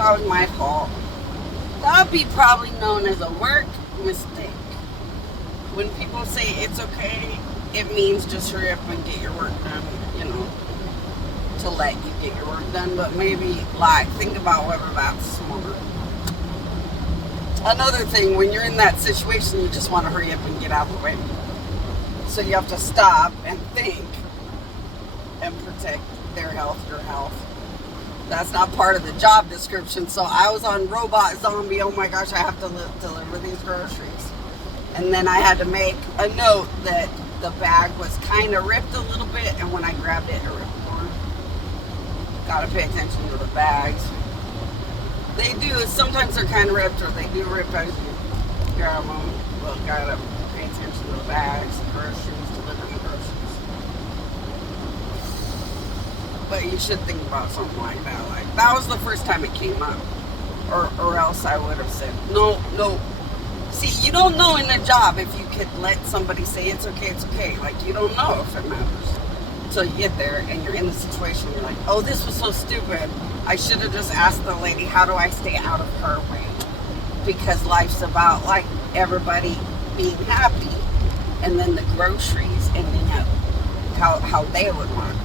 that was my fault. That would be probably known as a work mistake. When people say it's okay, it means just hurry up and get your work done, to let you get your work done. But maybe, think about whether that's smart. Another thing, when you're in that situation, you just want to hurry up and get out of the way. So you have to stop and think and protect their health, your health. That's not part of the job description. So I was on Robot Zombie. Oh my gosh, I have to deliver these groceries. And then I had to make a note that the bag was kind of ripped a little bit, and when I grabbed it, it ripped more. Gotta pay attention to the bags. They do, sometimes they're kind of ripped, or they do rip as you grab them. Well, gotta pay attention to the bags, groceries, delivering groceries. But you should think about something like that. Like, that was the first time it came up. Or else I would have said, no. See, you don't know in a job if you could let somebody say it's okay, it's okay. Like, you don't know if it matters. Until you get there and you're in the situation, you're like, oh, this was so stupid. I should have just asked the lady, how do I stay out of her way? Because life's about, like, everybody being happy, and then the groceries ending up how they would want.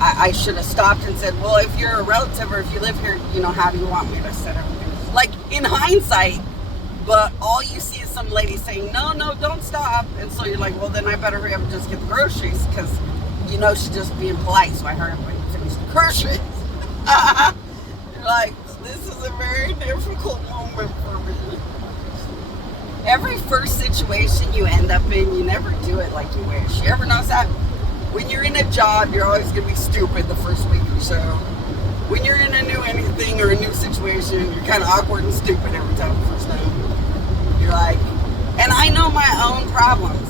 I should have stopped and said, well, if you're a relative or if you live here, how do you want me to set everything? Like, in hindsight, but all you see is some lady saying, no, don't stop. And so you're like, well, then I better hurry up and just get the groceries, because, she's just being polite, so I hurry up and finish the groceries. You're like, this is a very difficult moment for me. Every first situation you end up in, you never do it like you wish. You ever notice that? When you're in a job, you're always going to be stupid the first week or so. When you're in a new anything or a new situation, you're kind of awkward and stupid every time the first time. You're like, and I know my own problems.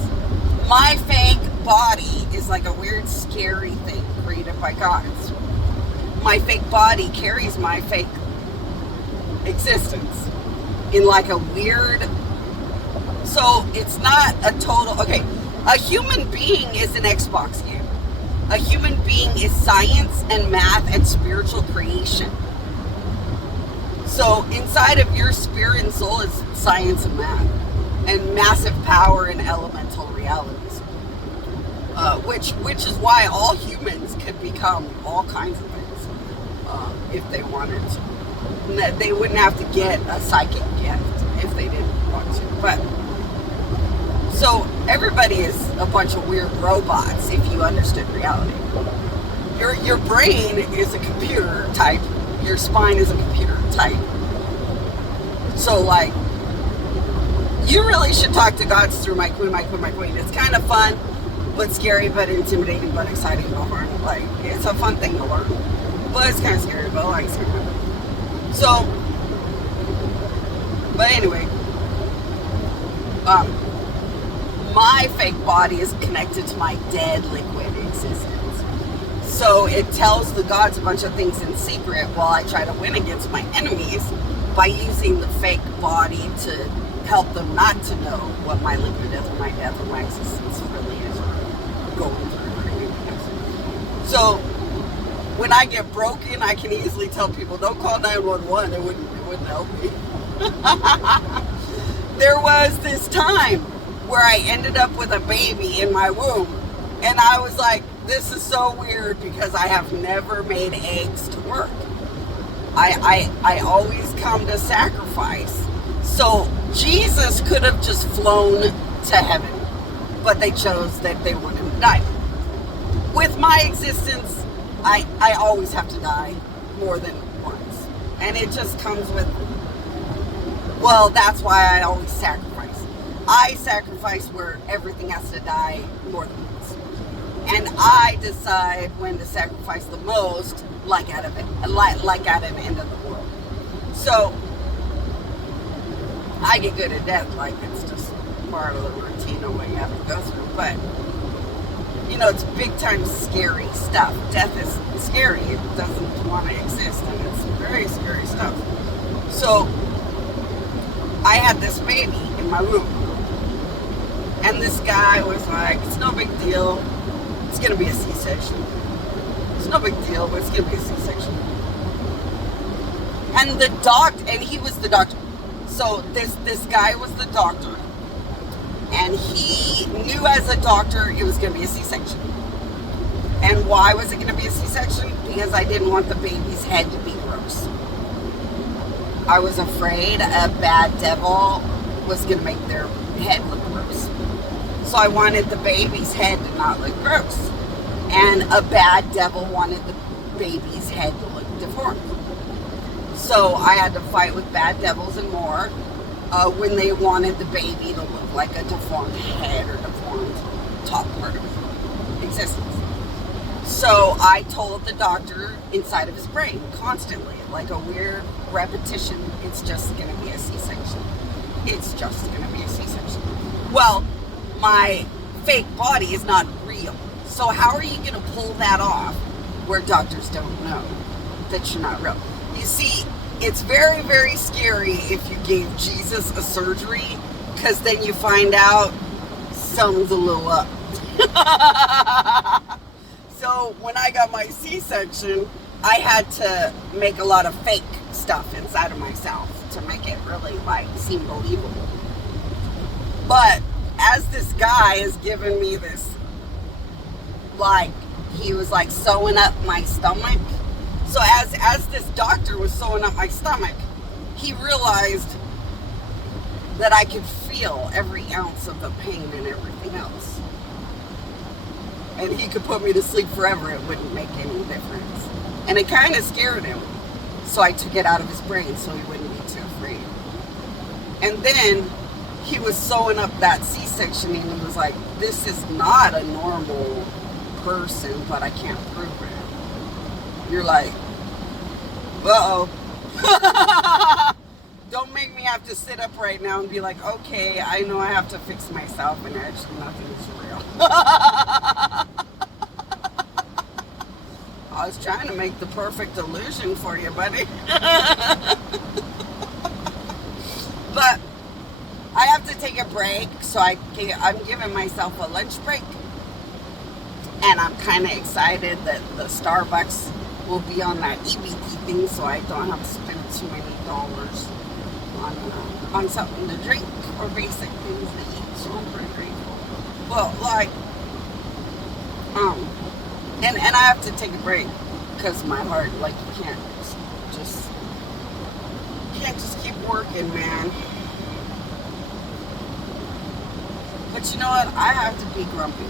My fake body is like a weird, scary thing created by God. My fake body carries my fake existence in like a weird, so it's not a total, okay, a human being is an Xbox game. A human being is science and math and spiritual creation. So inside of your spirit and soul is science and math and massive power and elemental realities, which is why all humans could become all kinds of things if they wanted to. They wouldn't have to get a psychic gift if they didn't want to. But so everybody is a bunch of weird robots if you understood reality. Your brain is a computer type. Your spine is a computer type. So, like, you really should talk to God through my queen. It's kind of fun, but scary, but intimidating, but exciting, but hard. Like, it's a fun thing to learn. But it's kind of scary, but I like scary. So, but anyway, my fake body is connected to my dead liquid existence. So it tells the gods a bunch of things in secret while I try to win against my enemies by using the fake body to help them not to know what my liquid is, or my death, or my existence really is, or going through. So when I get broken, I can easily tell people, don't call 911. It wouldn't help me. There was this time where I ended up with a baby in my womb, and I was like, this is so weird because I have never made eggs to work. I always come to sacrifice. So Jesus could have just flown to heaven, but they chose that they wanted to die. With my existence, I always have to die more than once. And it just comes with, well, that's why I always sacrifice. I sacrifice where everything has to die more than once. And I decide when to sacrifice the most, like at an end of the world. So I get good at death, like it's just part of the routine of what you have to go through. But it's big time scary stuff. Death is scary. It doesn't want to exist, and it's very scary stuff. So I had this baby in my womb, and this guy was like, it's no big deal. It's going to be a C-section. It's no big deal, but it's going to be a C-section. And he was the doctor. So this guy was the doctor. And he knew as a doctor it was going to be a C-section. And why was it going to be a C-section? Because I didn't want the baby's head to be gross. I was afraid a bad devil was going to make their head look gross. So I wanted the baby's head to not look gross. And a bad devil wanted the baby's head to look deformed. So I had to fight with bad devils and more when they wanted the baby to look like a deformed head or deformed top part of existence. So I told the doctor inside of his brain constantly, like a weird repetition, it's just going to be a C-section. It's just going to be a C-section. Well, my fake body is not real. So how are you going to pull that off where doctors don't know that you're not real? You see, it's very, very scary if you gave Jesus a surgery, because then you find out something's a little up. So when I got my C-section, I had to make a lot of fake stuff inside of myself to make it really seem believable. But as this guy is giving me this, he was sewing up my stomach. So as this doctor was sewing up my stomach, he realized that I could feel every ounce of the pain and everything else. And he could put me to sleep forever. It wouldn't make any difference. And it kind of scared him. So I took it out of his brain so he wouldn't be too afraid. And then he was sewing up that C-section and he was like, this is not a normal person, but I can't prove it. You're like, uh-oh. Don't make me have to sit up right now and be like, okay, I know I have to fix myself and actually nothing is real. I was trying to make the perfect illusion for you, buddy. But I have to take a break, so I'm giving myself a lunch break. And I'm kind of excited that the Starbucks will be on that EBT thing, so I don't have to spend too many dollars on something to drink or basic things to eat. So I'm pretty grateful. Well, and I have to take a break because my heart, you can't just keep working, man. But you know what? I have to be grumpy.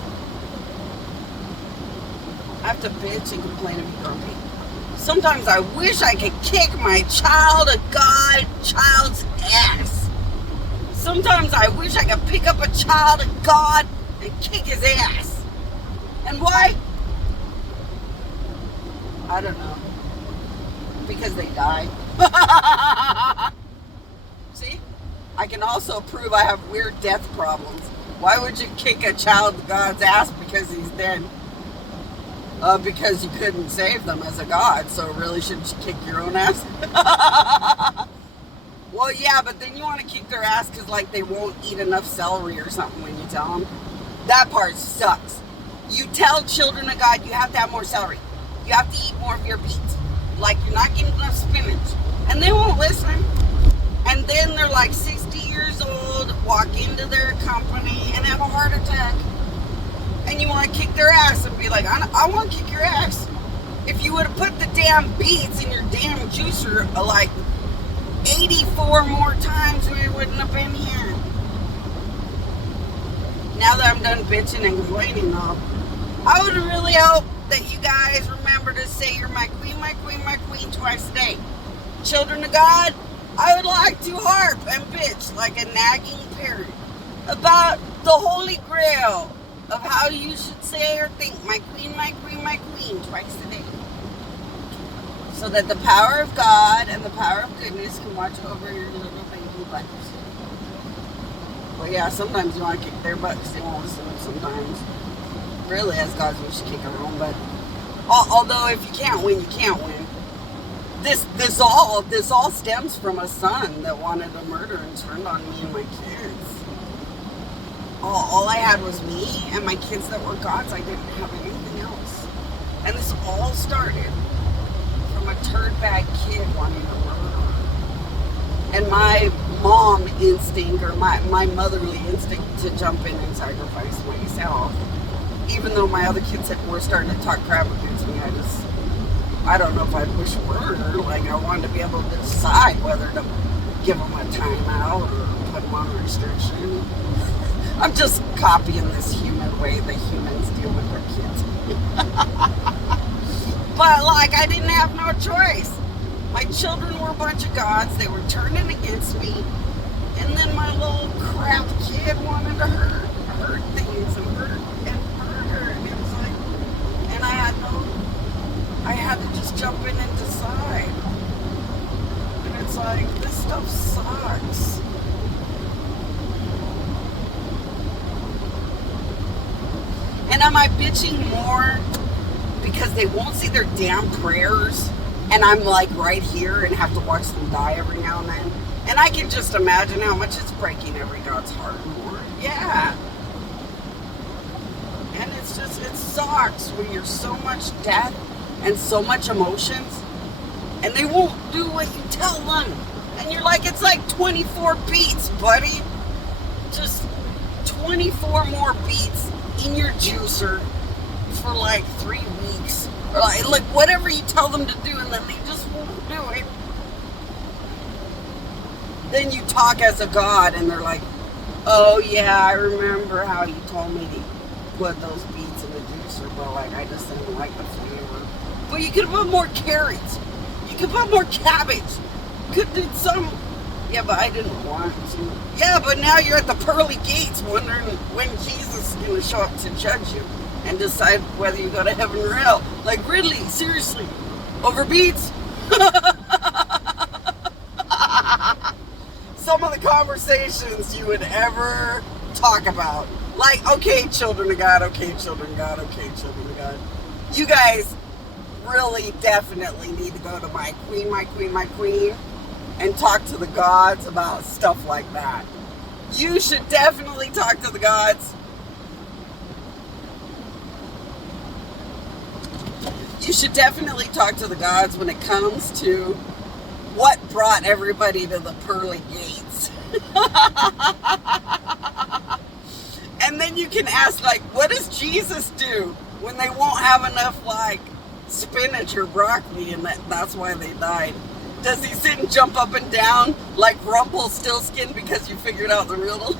I have to bitch and complain and be grumpy. Sometimes I wish I could kick my child of God child's ass. Sometimes I wish I could pick up a child of God and kick his ass. And why? I don't know. Because they died. See? I can also prove I have weird death problems. Why would you kick a child of God's ass because he's dead? Because you couldn't save them as a God, so really shouldn't you kick your own ass? Well, yeah, but then you want to kick their ass because they won't eat enough celery or something when you tell them. That part sucks. You tell children of God you have to have more celery. You have to eat more of your beets. You're not getting enough spinach. And they won't listen. And then they're 60 years old, walk into their company and have a heart attack. And you want to kick their ass and be like, I want to kick your ass. If you would have put the damn beets in your damn juicer 84 more times, we wouldn't have been here. Now that I'm done bitching and complaining, though, I would really hope that you guys remember to say you're my queen, my queen, my queen twice a day. Children of God, I would like to harp and bitch like a nagging parent about the Holy Grail of how you should say or think, my queen, my queen, my queen, twice a day. So that the power of God and the power of goodness can watch over your little baby butts. Well, yeah, sometimes you want to kick their butt because they won't listen sometimes. Really, as God's we should kick our own butt. Although if you can't win, you can't win. This all stems from a son that wanted to murder and turned on me and my kids. All I had was me and my kids that were God's. I didn't have anything else. And this all started from a turd bag kid wanting to murder my mom instinct or my motherly instinct to jump in and sacrifice myself. Even though my other kids were starting to talk crap against me, I don't know if I'd wish murder. Like, I wanted to be able to decide whether to give them a timeout or put them on a restriction. I'm just copying this human way the humans deal with their kids. But, like, I didn't have no choice. My children were a bunch of gods. They were turning against me. And then my little crap kid wanted to hurt things and hurt her. And it was like, and I had to just jump in and decide. And it's like, this stuff sucks. And am I bitching more because they won't see their damn prayers and I'm like right here and have to watch them die every now and then? And I can just imagine how much it's breaking every God's heart more. Yeah. And it's just, it sucks when you're so much death and so much emotions and they won't do what you tell them. And you're like, it's like 24 beats, buddy. Just 24 more beats in your juicer for like 3 weeks. Or like whatever you tell them to do and then they just won't do it. Then you talk as a god and they're like, oh yeah, I remember how you told me to put those beets in the juicer, but like I just didn't like the flavor. But you could put more carrots. You could put more cabbage. Could do some. Yeah, but I didn't want to. Yeah, but now you're at the pearly gates wondering when Jesus is going to show up to judge you and decide whether you go to heaven or hell. Like, Ridley, seriously, over beets? Some of the conversations you would ever talk about. Like, okay, children of God, okay, children of God, okay, children of God. You guys really definitely need to go to my queen, and talk to the gods about stuff like that. You should definitely talk to the gods. You should definitely talk to the gods when it comes to what brought everybody to the pearly gates. And then you can ask, like, what does Jesus do when they won't have enough, like, spinach or broccoli and that's why they died? Does he sit and jump up and down like Rumpelstiltskin because you figured out the riddle?